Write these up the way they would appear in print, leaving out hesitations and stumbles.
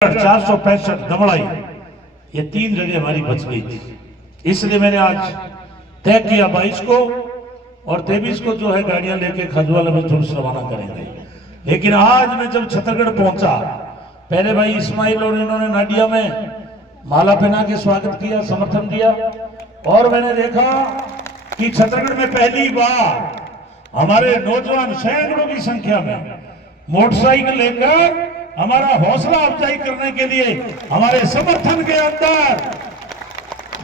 465 दमड़ाई, ये 3 जगह हमारी बच गई थी। इसलिए मैंने आज तय किया 22 को और 23 को जो है गाड़ियां लेके खजवाला में जुलूस रवाना करेंगे। लेकिन आज मैं जब छतरगढ़ पहुंचा, पहले भाई इस्माइल और इन्होंने नाडिया में माला पहना के स्वागत किया, समर्थन दिया, और मैंने देखा कि छतरगढ़ में पहली बार हमारे नौजवान सैकड़ों की संख्या में मोटरसाइकिल लेकर हमारा हौसला अफजाई करने के लिए हमारे समर्थन के अंदर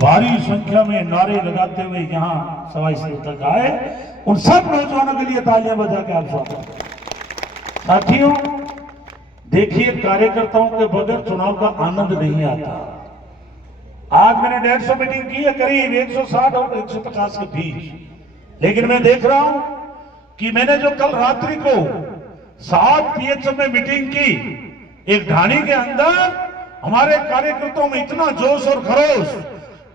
भारी संख्या में नारे लगाते हुए यहाँ सवाई से तक आए। उन सब नौजवानों के लिए तालियां बजा के आप स्वागत करें। साथियों, देखिए, कार्यकर्ताओं के बगैर चुनाव का आनंद नहीं आता। आज मैंने 150 मीटिंग की है, करीब 160 और 150 के बीच, लेकिन मैं देख रहा हूं कि मैंने जो कल रात्रि को 7 PHM में मीटिंग की, एक ढाणी के अंदर हमारे कार्यकर्ताओं में इतना जोश और खरोश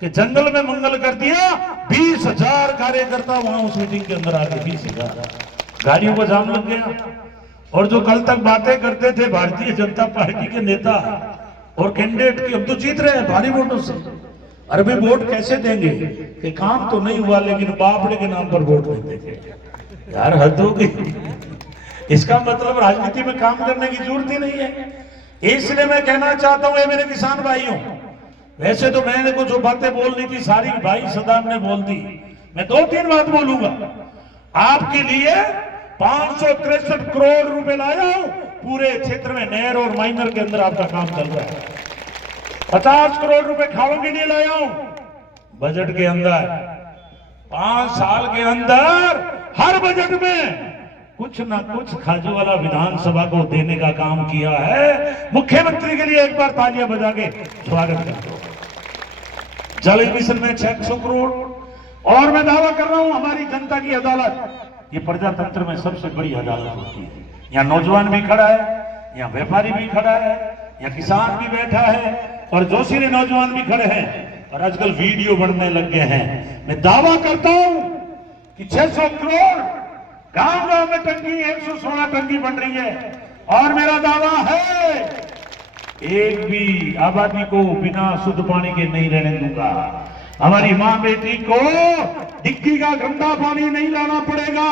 कि जंगल में मंगल कर दिया। 20,000 कार्यकर्ता वहां उस मीटिंग के अंदर आके 20,000 गाड़ियों को जाम लग गया। और जो कल तक बातें करते थे भारतीय जनता पार्टी के नेता और कैंडिडेट की, हम तो जीत रहे हैं भारी वोटों से, अरे भाई वोट कैसे देंगे कि काम तो नहीं हुआ लेकिन बापड़े के नाम पर वोट नहीं देंगे। यार हद हो गई। इसका मतलब राजनीति में काम करने की जरूरत ही नहीं है। इसलिए मैं कहना चाहता हूं, मेरे किसान भाइयों, वैसे तो मैंने को जो बातें बोलनी थी सारी भाई सदाम ने बोल दी। मैं 2-3 बात बोलूंगा। आपके लिए 563 करोड़ रुपए लाया हूं, पूरे क्षेत्र में नहर और माइनर के अंदर आपका काम चल रहा है। 50 करोड़ रुपए खालों के लिए लाया हूं बजट के अंदर। 5 साल के अंदर हर बजट में कुछ ना कुछ खाजूवाला विधानसभा को देने का काम किया है। मुख्यमंत्री के लिए एक बार तालियां बजा के स्वागत करते हो। जल मिशन में 600 करोड़, और मैं दावा कर रहा हूं हमारी जनता की अदालत, ये प्रजातंत्र में सबसे बड़ी अदालत होती है। यहाँ नौजवान भी खड़ा है, यहाँ व्यापारी भी खड़ा है, यहाँ किसान भी बैठा है और जोशीले नौजवान भी खड़े हैं, और आजकल वीडियो बनने लग गए हैं। मैं दावा करता हूं कि 600 करोड़ गांव गांव में टंकी, 116 टंकी बन रही है। और मेरा दावा है, एक भी आबादी को बिना शुद्ध पानी के नहीं रहने दूंगा। हमारी मां बेटी को डिग्गी का गंदा पानी नहीं लाना पड़ेगा।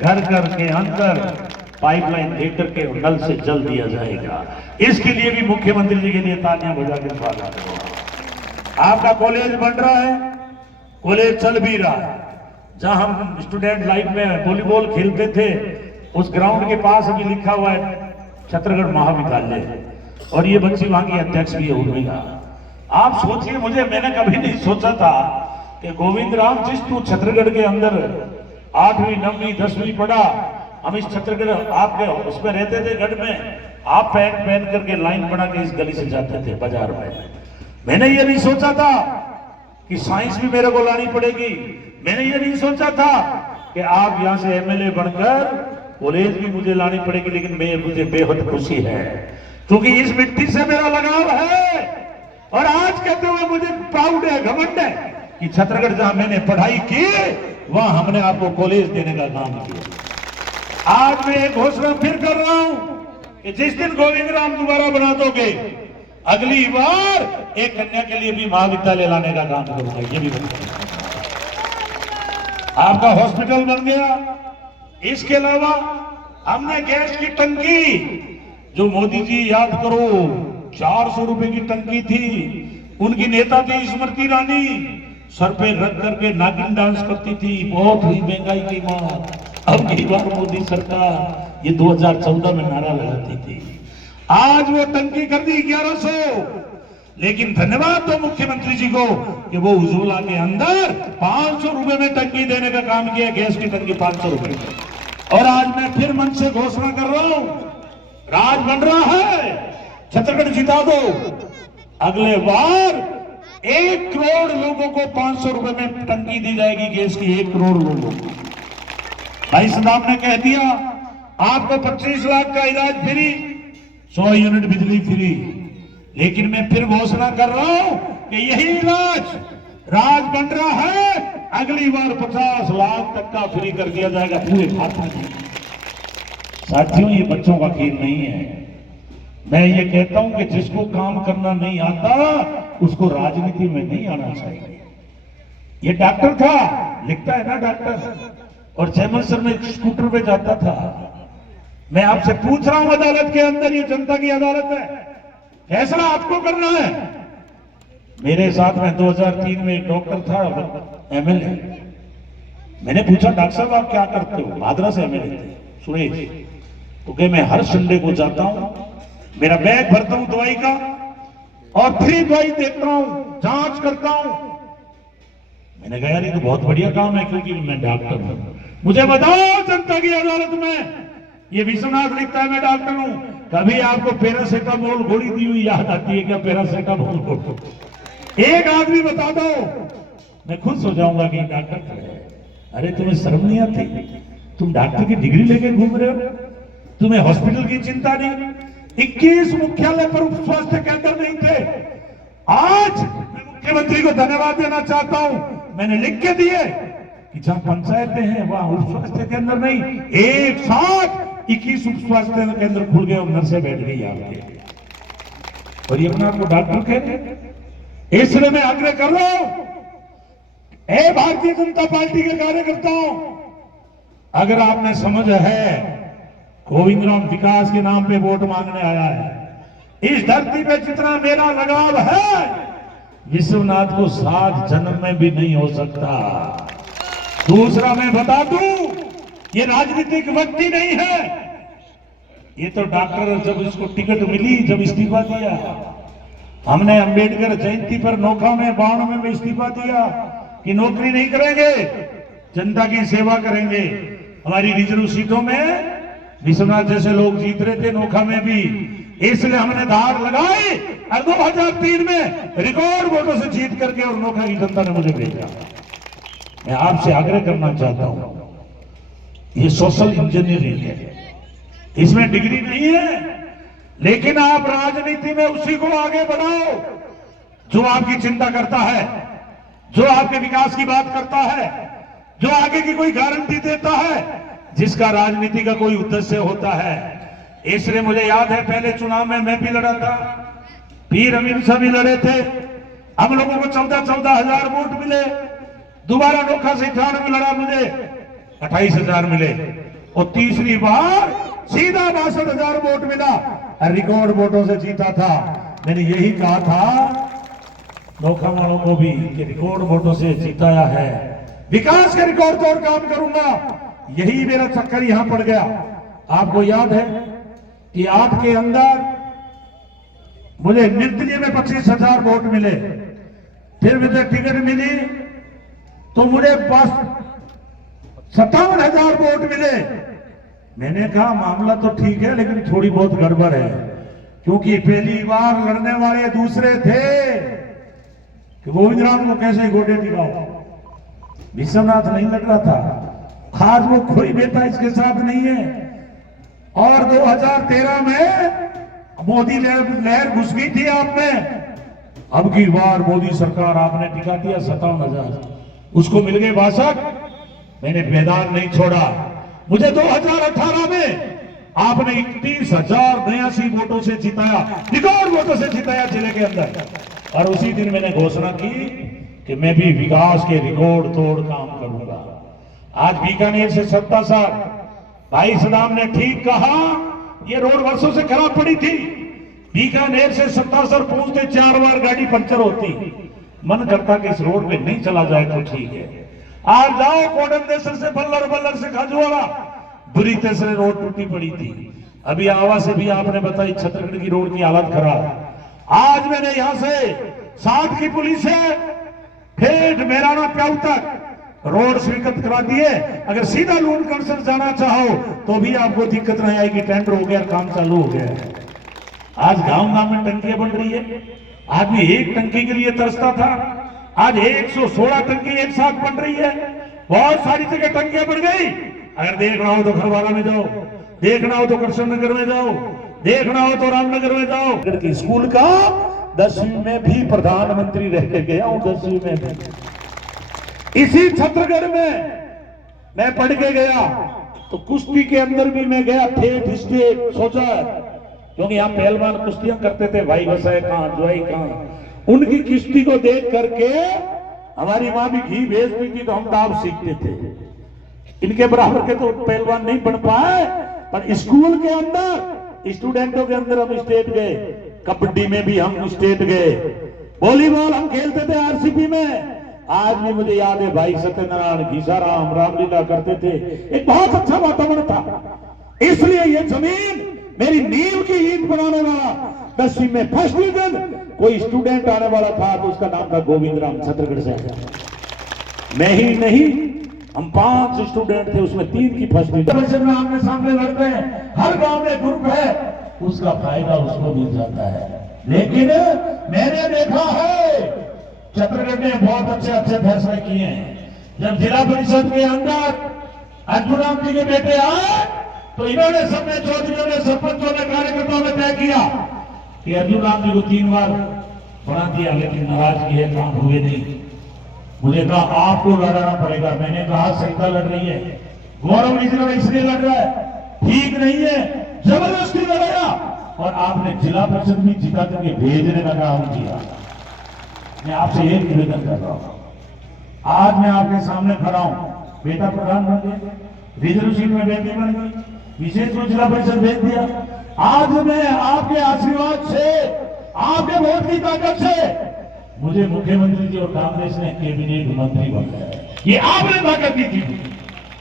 घर घर के अंदर पाइपलाइन लेकर के नल से जल दिया जाएगा। इसके लिए भी मुख्यमंत्री जी के लिए तालियां बजा के स्वागत करूंगा। आपका कॉलेज बन रहा है, कॉलेज चल भी रहा है। जहां हम स्टूडेंट लाइफ में वॉलीबॉल खेलते थे, उस ग्राउंड के पास अभी लिखा हुआ है छतरगढ़ महाविद्यालय, और ये बच्ची वहां की अध्यक्ष भी है उर्मिला। आप सोचिए, मैंने कभी नहीं सोचा था कि गोविंद राम जिस तू छतरगढ़ के अंदर 8वीं 9वीं 10वीं पढ़ा, हम इस छतरगढ़ आपके उसमें रहते थे गढ़ में, आप पैंट पहन करके लाइन बना के इस गली से जाते थे बाजार में। मैंने ये नहीं सोचा था कि साइंस भी मेरे को लानी पड़ेगी। मैंने ये नहीं सोचा था कि आप यहां से MLA बनकर कॉलेज भी मुझे लानी पड़ेगी। लेकिन मुझे बेहद खुशी है, क्योंकि इस मिट्टी से मेरा लगाव है। और आज कहते हुए मुझे प्राउड है, घमंड है कि छतरगढ़ जहां मैंने पढ़ाई की, वहां हमने आपको कॉलेज देने का काम किया। आज मैं एक घोषणा फिर कर रहा हूं कि जिस दिन गोविंद राम दोबारा बना दोगे, अगली बार एक कन्या के लिए भी महाविद्यालय लाने का काम करूंगा। ये भी बताऊंगा। आपका हॉस्पिटल बन गया। इसके अलावा हमने गैस की टंकी, जो मोदी जी याद करो 400 रुपए की टंकी थी, उनकी नेता थी स्मृति ईरानी, सर पे रख करके नागिन डांस करती थी। बहुत हुई महंगाई की मार। अब की बार मोदी सरकार ये 2014 में नारा लगाती थी। आज वो टंकी कर दी 1100। लेकिन धन्यवाद तो मुख्यमंत्री जी को कि वो उज्ज्वला के अंदर 500 रुपए में टंकी देने का काम किया, गैस की टंकी 500 रुपए। और आज मैं फिर मन से घोषणा कर रहा हूं, राज बन रहा है, छतरगढ़ जिता दो। अगले बार 1 करोड़ लोगों को 500 रुपए में टंकी दी जाएगी गैस की, 1 करोड़ लोगों को। भाई साहब ने कह दिया आपको 25 लाख का इलाज फ्री, 100 यूनिट बिजली फ्री। लेकिन मैं फिर घोषणा कर रहा हूं कि यही इलाज राज बन रहा है, अगली बार 50 लाख तक का फ्री कर दिया जाएगा पूरे भारत में। साथियों, ये बच्चों का खेल नहीं है। मैं ये कहता हूं कि जिसको काम करना नहीं आता उसको राजनीति में नहीं आना चाहिए। ये डॉक्टर था, लिखता है ना डॉक्टर, और जयमल सर में स्कूटर पे जाता था। मैं आपसे पूछ रहा हूं, अदालत के अंदर, ये जनता की अदालत है, फैसला आपको करना है। मेरे साथ में 2003 में एक डॉक्टर था, एमएलए। मैंने पूछा, डॉक्टर साहब आप क्या करते हो? भादरा से एमएलए थे, सुरेश। तो कहे मैं हर संडे को जाता हूं, मेरा बैग भरता हूं दवाई का और फ्री दवाई देता हूं, जांच करता हूं। मैंने कहा यार ये तो बहुत बढ़िया काम है, क्योंकि मैं डॉक्टर हूं। मुझे बताओ, जनता की अदालत में ये विश्वनाथ लिखता है मैं डॉक्टर हूं, कभी आपको पैरासीटामोल गोली दी हुई याद आती है क्या? पैरासीटामोल गोली एक आदमी बता दो, मैं खुश हो जाऊंगा कि डॉक्टर है। अरे तुम्हें शर्म नहीं आती? तुम डॉक्टर की डिग्री लेके घूम रहे हो, तुम्हें हॉस्पिटल की चिंता नहीं। 21 मुख्यालय पर उप स्वास्थ्य केंद्र नहीं थे। आज मैं मुख्यमंत्री को धन्यवाद देना चाहता हूं, मैंने लिख के दिए कि जहां पंचायतें हैं वहां उप स्वास्थ्य केंद्र नहीं, एक साथ 21 उप स्वास्थ्य केंद्र खुल गए और नर्सें बैठ गई आपके, और ये अपने आपको डॉक्टर कह रहे। इसलिए मैं आग्रह कर रहा हूं, ए भारतीय जनता पार्टी के कार्यकर्ताओं, अगर आपने समझ है गोविंद राम विकास के नाम पे वोट मांगने आया है, इस धरती पे जितना मेरा लगाव है विश्वनाथ को 7 जन्म में भी नहीं हो सकता। दूसरा मैं बता दूं, ये राजनीतिक व्यक्ति नहीं है, ये तो डॉक्टर, जब इसको टिकट मिली, जब इस्तीफा दिया, हमने अंबेडकर जयंती पर नोखा में 92 में इस्तीफा दिया कि नौकरी नहीं करेंगे, जनता की सेवा करेंगे। हमारी रिजर्व सीटों में विश्वनाथ जैसे लोग जीत रहे थे, नोखा में भी, इसलिए हमने धार लगाई और 2003 में रिकॉर्ड वोटों से जीत करके और नोखा की जनता ने मुझे भेजा। मैं आपसे आग्रह करना चाहता हूं, ये सोशल इंजीनियरिंग है, इसमें डिग्री नहीं है, लेकिन आप राजनीति में उसी को आगे बढ़ाओ जो आपकी चिंता करता है, जो आपके विकास की बात करता है, जो आगे की कोई गारंटी देता है, जिसका राजनीति का कोई उद्देश्य होता है। इसलिए मुझे याद है पहले चुनाव में मैं भी लड़ा था, पीर अमीन साहब भी लड़े थे, हम लोगों को 14-14 हजार वोट मिले। दोबारा नोखा से 98 में लड़ा, मुझे 28,000 मिले, और तीसरी बार सीधा 62,000 वोट मिला, रिकॉर्ड वोटों से जीता था। मैंने यही कहा था नोखा वालों को भी कि रिकॉर्ड वोटों से जीताया है, विकास के रिकॉर्ड तोड़ काम करूंगा। यही मेरा चक्कर यहां पड़ गया। आपको याद है कि 8 के अंदर मुझे निर्दलीय में 25,000 वोट मिले, फिर मुझे टिकट मिली तो मुझे बस 57,000 वोट मिले। मैंने कहा मामला तो ठीक है, लेकिन थोड़ी बहुत गड़बड़ है, क्योंकि पहली बार लड़ने वाले दूसरे थे कि गोविंद राम को कैसे गोडे दिखाओ। विश्वनाथ नहीं लड़ रहा था, आज वो कोई बेटा इसके साथ नहीं है। और 2013 में मोदी लहर घुस गई थी आप में, अब की बार मोदी सरकार आपने टिका दिया 57,000, उसको मिल गए 62। मैंने मैदान नहीं छोड़ा। मुझे 2018 में आपने 31,082 वोटों से जिताया, रिकॉर्ड वोटों से जिताया जिले के अंदर, और उसी दिन मैंने घोषणा की कि मैं भी विकास के रिकॉर्ड तोड़ काम करूंगा। आज बीकानेर से 70 साल, भाई सदाम ने ठीक कहा, ये रोड वर्षों से खराब पड़ी थी। बीकानेर से 70 पहुंचते 4 बार गाड़ी पंचर होती, मन करता कि इस रोड पे नहीं चला जाए तो ठीक है। आज जाओ कोडमदेसर से बल्लर से खाजूवाड़ा, बुरी तरह से रोड टूटी पड़ी थी। अभी आवा से भी आपने बताई छत्तीसगढ़ की रोड की हालत खराब। आज मैंने यहां से 7 की पुलिस है, फिर मेराना प्याऊ तक रोड स्वीकृत करा दिए। अगर सीधा लून कंसर जाना चाहो तो भी आपको दिक्कत नहीं आएगी, टेंडर हो गया, काम चालू हो गया। आज गांव-गांव में टंकियां बन रही है, आदमी एक टंकी के लिए तरसता था, आज 116 टंकी एक साथ बन रही है। बहुत सारी जगह टंकियां बन गई। अगर देखना हो तो खरवाला में जाओ, देखना हो तो कृष्णनगर में जाओ, देखना हो तो रामनगर में जाओ। स्कूल का 10वीं में भी प्रधानमंत्री रह के गया हूं, 10वीं में भी इसी छत्तीसगढ़ में मैं पढ़ के गया। तो कुश्ती के अंदर भी मैं गया, ठेठ स्टेट, सोचा क्योंकि यहाँ पहलवान कुश्तियां करते थे, भाई बसाए कहां ज्वाई कहां, उनकी किश्ती को देख करके हमारी माँ भी घी भेजती थी तो हम दाव सीखते थे। इनके बराबर के तो पहलवान नहीं बन पाए, पर स्कूल के अंदर स्टूडेंटों के अंदर हम स्टेट गए, कबड्डी में भी हम स्टेट गए, वॉलीबॉल हम खेलते थे आरसीपी में। आज भी मुझे याद है भाई सत्यनारायण घीसाराम रामलीला करते थे, एक बहुत अच्छा वातावरण था। इसलिए ये जमीन मेरी नींव की ईंट बनाने वाला 10वीं में फर्स्ट डिवीजन कोई स्टूडेंट आने वाला था तो उसका नाम था गोविंद राम छत्तीसगढ़ से। मैं ही नहीं, हम 5 स्टूडेंट थे, उसमें 3 की फर्स्ट डिवीजन में आमने सामने लड़ते हैं। हर गांव में ग्रुप है, उसका फायदा उसको मिल जाता है। लेकिन मैंने देखा है छत्तीसगढ़ ने बहुत अच्छे अच्छे फैसले किए हैं। जब जिला परिषद के अंदर अर्जुन जी के बेटे आए तो इन्होंने सबने चौधरीयों ने सरपंचों ने कार्यकर्ताओं ने तय किया कि अर्जुन राम जी को 3 बार बना दिया, लेकिन नाराजगी है, काम हुए नहीं। मुझे कहा आपको लड़ना पड़ेगा। मैंने कहा संहिता लड़ रही है, गौरव इसलिए लड़ रहा है, ठीक नहीं है, जबरदस्ती लड़ेगा। और आपने जिला परिषद भी जिता करके भेजने का काम किया। मैं आपसे एक निवेदन कर रहा हूं, आज मैं आपके सामने खड़ा हूं, बेटा प्रधान बन गए, रिजर्व सीट में बेटी बन गई, विशेष को जिला परिषद भेज दिया। आज मैं आपके आशीर्वाद से, आपके वोट की ताकत से मुझे मुख्यमंत्री जी और कांग्रेस ने कैबिनेट मंत्री बनाया। ये आपने ताकत दी थी।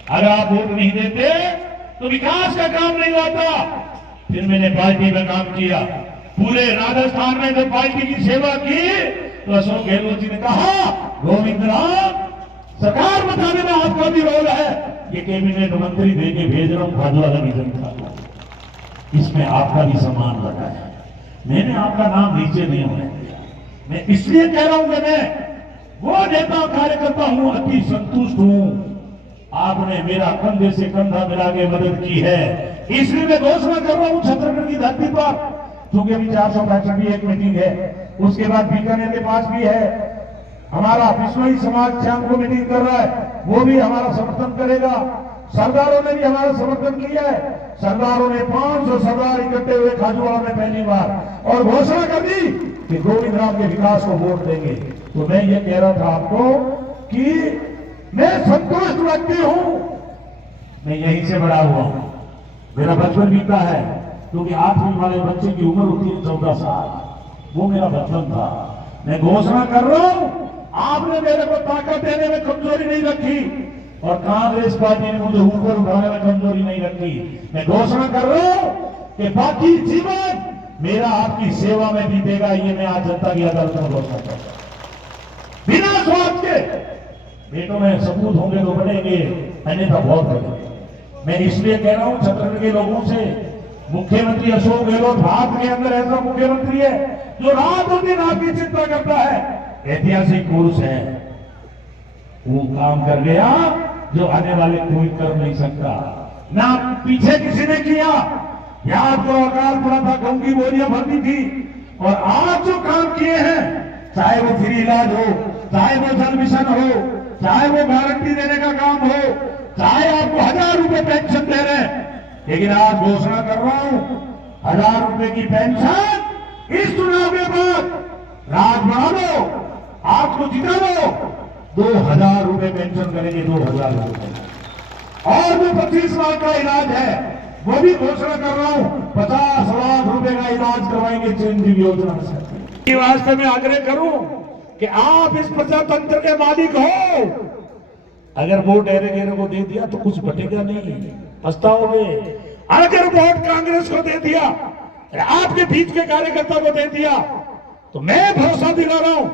अगर आप वोट नहीं देते तो विकास का काम नहीं होता। फिर मैंने पार्टी में काम किया, पूरे राजस्थान में जब पार्टी की सेवा की तो अशोक गहलोत जी ने कहा गोविंद राम सरकार बताने में आपका भी रोल है, ये कैबिनेट मंत्री दे के भेज रहा हूं खाजूवाला की जनता को, इसमें आपका भी सम्मान लगा है। मैंने आपका नाम नीचे नहीं होने दिया। मैं इसलिए कह रहा हूं कि मैं वो नेता कार्यकर्ता हूं, अति संतुष्ट हूं। आपने मेरा कंधे से कंधा मिला के मदद की है, इसलिए मैं घोषणा कर रहा हूं छत्तीसगढ़ की धरती पर, क्योंकि अभी 465 भी एक मीटिंग है, उसके बाद बीकानेर के पास भी है, हमारा विश्वही समाज शाम को मीटिंग कर रहा है, वो भी हमारा समर्थन करेगा। सरदारों ने भी हमारा समर्थन किया है, सरदारों ने 500 सरदार इकट्ठे हुए खाजूवाड़ा में पहली बार और घोषणा कर दी कि गोविंद राम के विकास को वोट देंगे। तो मैं ये कह रहा था आपको कि मैं संतुष्ट व्यक्ति हूं, मैं यहीं से बड़ा हुआ हूं, मेरा बचपन बीता है, क्योंकि 8वीं वाले बच्चे की उम्र होती है 14 साल, वो मेरा बचपन था। मैं घोषणा कर रहा हूं, आपने मेरे को ताकत देने में कमजोरी नहीं रखी और कांग्रेस पार्टी ने मुझे ऊपर उठाने में कमजोरी नहीं रखी। मैं घोषणा कर रहा हूं कि बाकी जीवन मेरा आपकी सेवा में बीतेगा। ये मैं आज जनता की अदालत में घोषणा कर रहा हूं, बिना स्वार्थ के। बेटों में सपूत होंगे तो बढ़ेंगे, अन्यथा बहुत बढ़ेंगे। मैं इसलिए कह रहा हूं छत्तीसगढ़ के लोगों से, मुख्यमंत्री अशोक गहलोत भारत के अंदर ऐसा मुख्यमंत्री है जो रात और दिन आपकी चिंता करता है। ऐतिहासिक पुरुष है, वो काम कर गया जो आने वाले कोई कर नहीं सकता, ना पीछे किसी ने किया। याद करो अकाल पड़ा था, गम की बोरियां भरती थी, और आज जो काम किए हैं, चाहे वो फ्री इलाज हो, चाहे वो जल मिशन हो, चाहे वो गारंटी देने का काम हो, चाहे आपको 1000 रुपए पेंशन दे रहे हैं, लेकिन आज घोषणा कर रहा हूं 1000 रुपए की पेंशन इस चुनाव के बाद राज बना लो, आपको जिता लो, 2000 रुपए पेंशन करेंगे, 2000 रुपए। और जो 25 लाख का इलाज है वो भी घोषणा कर रहा हूं, 50 लाख रुपए का इलाज करवाएंगे चिरंजीवी योजना से। वास्ते में आग्रह करूं कि आप इस प्रजातंत्र के मालिक हो। अगर वोट एरे को दे दिया तो कुछ बटेगा नहीं, पछताओगे। अगर वोट कांग्रेस को दे दिया, आपके बीच के कार्यकर्ता को दे दिया, तो मैं भरोसा दिला रहा हूं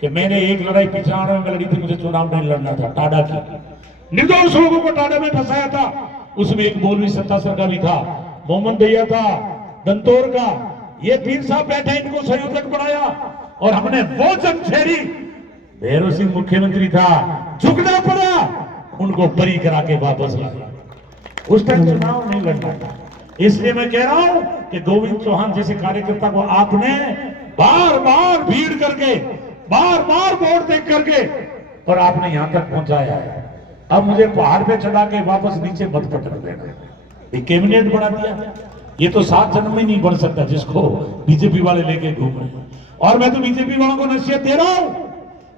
कि मैंने एक लड़ाई 95 में लड़ी थी, मुझे चुनाव नहीं लड़ना था, टाडा की। निर्दोष लोगों को टाडा में फंसाया था, उसमें एक मौलवी सत्तासर का भी था, मोहम्मद दैया था, दंतौर का, ये पीर साहब बैठे, इनको संयोजक बनाया और हमने वो जंग छेड़ी। भैरव सिंह मुख्यमंत्री था, झुकना पड़ा, उनको बरी करा के वापस लाया। उस तक चुनाव नहीं लड़ना था। इसलिए मैं कह रहा हूं कि गोविंद चौहान जैसे कार्यकर्ता को आपने बार बार भीड़ करके, बार बार वोट देख करके, और आपने यहां तक पहुंचाया है। अब मुझे पहाड़ पे चढ़ा के वापस नीचे मत पटक देना। एक कैबिनेट बना दिया, ये तो 7 जन्म में नहीं बन सकता जिसको बीजेपी वाले लेके घूम रहे हैं। और मैं तो बीजेपी वालों को नसीहत दे रहा हूं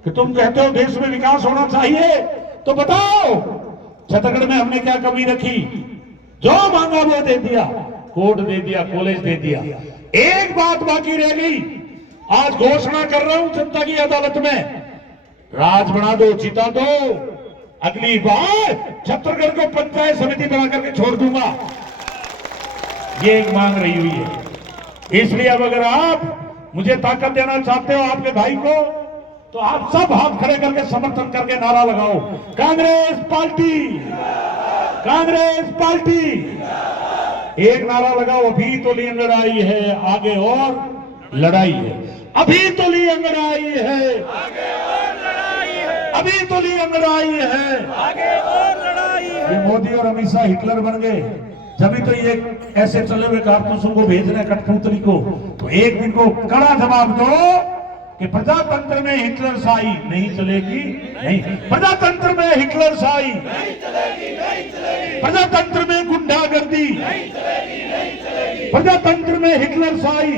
कि तुम कहते हो देश में विकास होना चाहिए, तो बताओ छत्तीसगढ़ में हमने क्या कमी रखी? जो मांगा वो दे दिया, कोर्ट दे दिया, कॉलेज दे दिया। एक बात बाकी रह गई, आज घोषणा कर रहा हूं जनता की अदालत में, राज बना दो, जिता दो, अगली बार छत्तीसगढ़ को पंचायत समिति बना करके छोड़ दूंगा। ये एक मांग रही हुई है। इसलिए अब अगर आप मुझे ताकत देना चाहते हो आपके भाई को, तो आप सब हाथ खड़े करके समर्थन करके नारा लगाओ, कांग्रेस पार्टी, कांग्रेस पार्टी। एक नारा लगाओ, अभी तो ली लड़ाई है, आगे और लड़ाई है। अभी तो ली लड़ाई है, आगे और लड़ाई है। अभी तो ली लड़ाई है, आगे और लड़ाई है। मोदी और अमित शाह हिटलर बन गए, जब तो ये ऐसे चले हुए कारतूसों को भेज रहे कठपुतली को, तो एक दिन को कड़ा जवाब दो कि प्रजातंत्र में हिटलर शाही नहीं चलेगी, नहीं। प्रजातंत्र में हिटलर शाही नहीं चलेगी, नहीं चलेगी। प्रजातंत्र में गुंडागर्दी नहीं चलेगी, नहीं चलेगी। प्रजातंत्र में हिटलर शाही